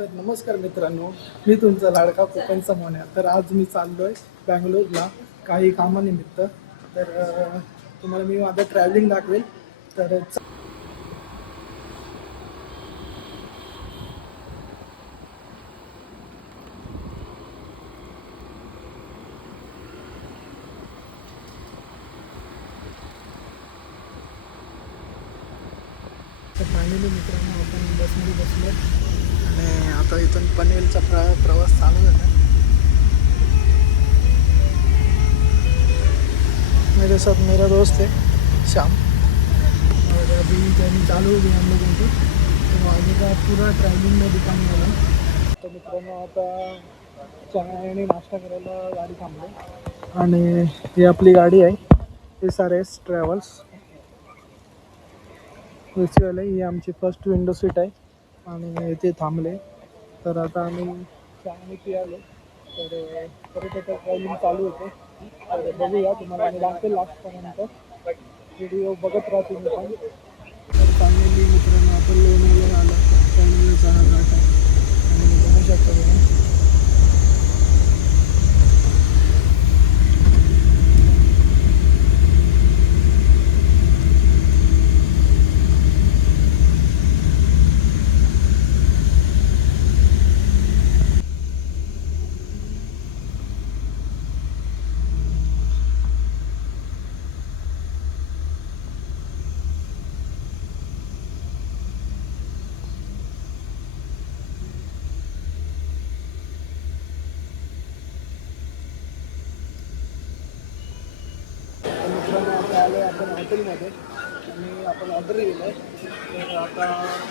तर नमस्कार मित्रांनो मी तुमचा लाडका कोकणचा मोन्या. तर आज मी चाललो आहे बँगलोरला काही कामानिमित्त. तर तुम्हाला मी माझं ट्रॅव्हलिंग दाखवेल. तर तर फायनली मित्रांनो आपण बसमध्ये बसलो आणि आता इथून पनवेलचा प्र प्रवास चालू झाला. मेरे साथ मेरा दोस्त है श्याम. और अभी जर्नी चालू होगी हम लोगों की. तो आगे का पूरा ट्रैवलिंग में दुकान वाला तर मित्रांनो आता चहा आणि नाश्ता करायला गाडी थांबलो. आणि ही आपली गाडी आहे एस आर एस ट्रॅव्हल्स वाले ही आमची फर्स्ट विंडो सीट आहे. आणि इथे थांबले. तर आता आम्ही चहा पियालो तर परत आता ट्रॅव्हलिंग चालू होते. तर बघूया तुम्हाला आम्ही लागते लास्टपर्यंत. व्हिडिओ बघत राहतो मी पण. तर फायनली मित्रांनो आपण लोणावळ्याला आलो लोणावळा चहा घाट आहे आणि बघू शकता तुम्ही तर मित्रांनो आता आलो आपण हॉटेलमध्ये. आणि आपण ऑर्डर दिलं आहे. तर आता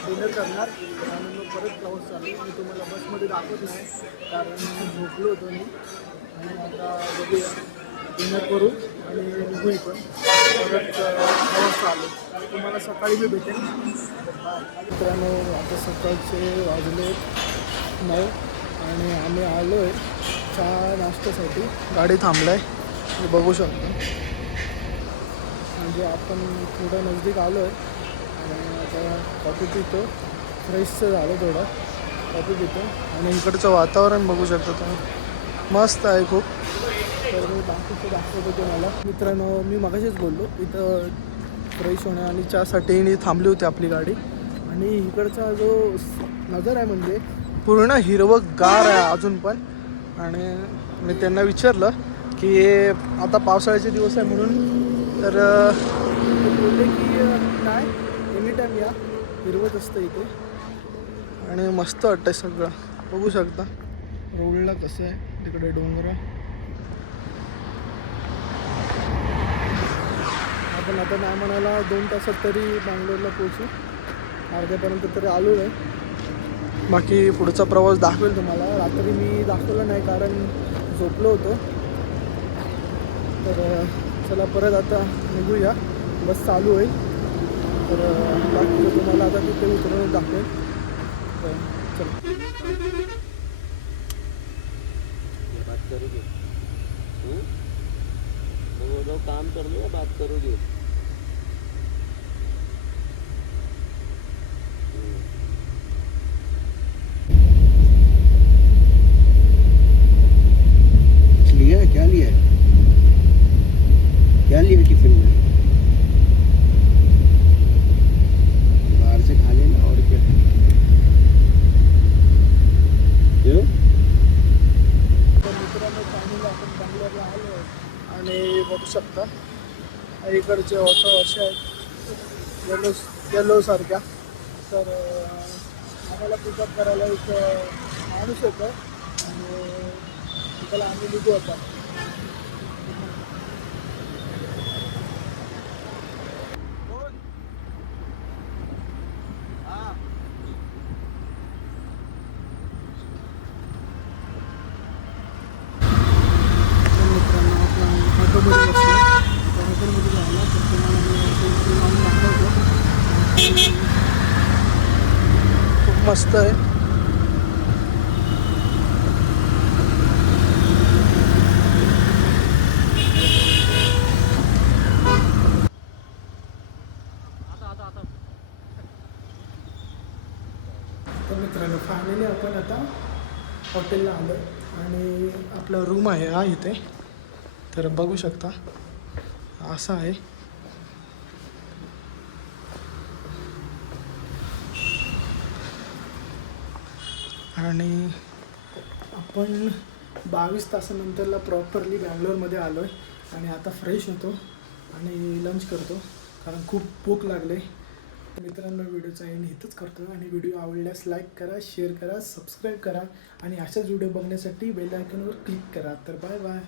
डिनर करणार. आणि मग परत प्रवास चालू मी तुम्हाला बसमध्ये दाखवत नाही कारण मी झोपलो होतो मी आणि आता बघूया. डिनर करू आणि निघू पण परत प्रवास चालू तुम्हाला सकाळी मी भेटेन. मित्रांनो आता सकाळचे वाजले नऊ. आणि आम्ही आलो आहे चहा नाश्त्यासाठी. गाडी थांबला आहे बघू शकतो. म्हणजे आपण थोडं नजदीक आलो आहे आणि आता कॉफी पितो. फ्रेशचं झालं थोडं. कॉफी पितो. आणि इकडचं वातावरण बघू शकता तुम्ही. मस्त आहे खूप. तर मी बाकीचं दाखवतो तुम्हाला. मित्रांनो मी मगाशीच बोललो इथं फ्रेश होण्या आणि चहासाठी थांबली होती आपली गाडी. आणि इकडचा जो नजर आहे म्हणजे पूर्ण हिरवं गार आहे अजून पण. आणि मी त्यांना विचारलं की आता पावसाळ्याचे दिवस आहे म्हणून तर बोलले की काय एनी टाईम या. हिरवत असतं इथे. आणि मस्त वाटतंय सगळं. बघू शकता. रोडला कसं आहे. तिकडे डोंगर. आपण आता नाही म्हणायला दोन तासात तरी बँगलोरला पोहोचू. अर्ध्यापर्यंत तरी आलो आहे बाकी पुढचा प्रवास दाखवेल तुम्हाला. रात्री मी दाखवला नाही कारण झोपलो होतो. तर चला परत आता निघूया. बस चालू होईल. तर बाकी तुम्हाला आता तिथे उतरून दाखवेल तर चला. बात करू हम्म? वो लोग काम कर लो या बात करू घेऊ है क्या लिया है की फिल्म है। बाहर से खा लेना और क्या? क्यों? तर मित्रांनो फायनली आपण बंगलोरला आलो आणि बघू शकता. इकडचे ऑटो असे आहेत. येलो येलोसारख्या तर आम्हाला पिकअप करायला एक माणूस येतो आणि त्याला आम्ही निघू आता तर मित्रांनो आपण ऑटोमध्ये बसलो आता हॉटेलमध्ये जायला तर तुम्हाला मी हॉटेलची जाऊन दाखवतो खूप मस्त आहे. तर मित्रांनो फायनली आपण आता हॉटेलला आलो आणि आपला रूम आहे हा इथे. तर बघू शकता असा आहे. आणि आपण बावीस तासानंतरला प्रॉपरली बँगलोरमध्ये आलो आहे आणि आता फ्रेश होतो आणि लंच करतो. कारण खूप भूक लागले. मित्रांनो व्हिडिओचा एंड इथंच करतो आणि व्हिडिओ आवडल्यास लाईक करा शेअर करा सबस्क्राईब करा आणि अशाच व्हिडिओ बघण्यासाठी बेल आयकॉनवर क्लिक करा. तर बाय बाय